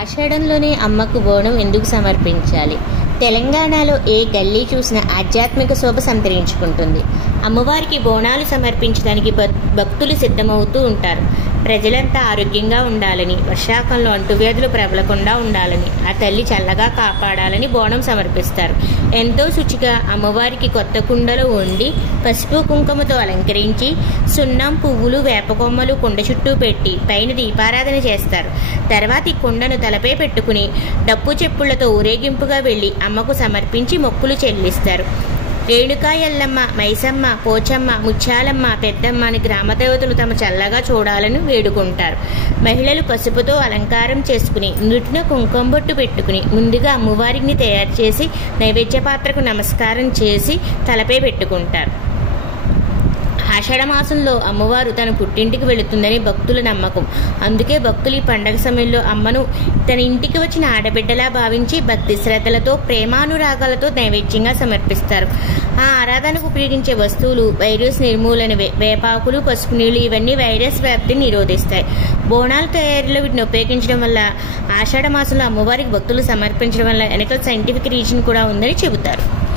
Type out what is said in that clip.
ఆషాఢంలోనే అమ్మకు బోనం ఎందుకు సమర్పించాలి? తెలంగాణలో ఏ గల్లీ చూసినా ఆధ్యాత్మిక శోభ సంతరించుకుంటుంది. అమ్మవారికి బోనాలు సమర్పించడానికి భక్తులు సిద్ధమవుతూ ఉంటారు. ప్రజలంతా ఆరోగ్యంగా ఉండాలని, వర్షాకాలంలో అంటువ్యాధులు ప్రబలకుండా ఉండాలని, ఆ తల్లి చల్లగా కాపాడాలని బోనం సమర్పిస్తారు. ఎంతో శుచిగా అమ్మవారికి కొత్త కుండలో వండి పసుపు కుంకుమతో అలంకరించి సున్నం, పువ్వులు, వేపకొమ్మలు కుండ చుట్టూ పెట్టి పైన దీపారాధన చేస్తారు. తర్వాత ఈ కుండను తలపై పెట్టుకుని డప్పు చెప్పులతో ఊరేగింపుగా వెళ్లి అమ్మకు సమర్పించి మొక్కులు చెల్లిస్తారు. రేణుకా ఎల్లమ్మ, మైసమ్మ, పోచమ్మ, ముత్యాలమ్మ, పెద్దమ్మ అని గ్రామదేవతలు తమ చల్లగా చూడాలని వేడుకుంటారు. మహిళలు పసుపుతో అలంకారం చేసుకుని నుదుటిన కుంకుమ బొట్టు పెట్టుకుని ముందుగా అమ్మవారిని తయారు చేసి నైవేద్య పాత్రకు నమస్కారం చేసి తలపై పెట్టుకుంటారు. ఆషాఢ మాసంలో అమ్మవారు తన పుట్టింటికి వెళుతుందని భక్తుల నమ్మకం. అందుకే భక్తులు ఈ పండగ సమయంలో అమ్మను తన ఇంటికి వచ్చిన ఆడబిడ్డలా భావించి భక్తి శ్రద్ధలతో, ప్రేమానురాగాలతో నైవేద్యంగా సమర్పిస్తారు. ఆ ఆరాధనకు ఉపయోగించే వస్తువులు వైరస్ నిర్మూలన, వేపాకులు, పసుపు నీళ్లు ఇవన్నీ వైరస్ వ్యాప్తిని నిరోధిస్తాయి. బోనాల తయారీలో వీటిని ఉపయోగించడం వల్ల ఆషాఢ మాసంలో అమ్మవారికి భక్తులు సమర్పించడం వల్ల వెనకాల సైంటిఫిక్ రీజన్ కూడా ఉందని చెబుతారు.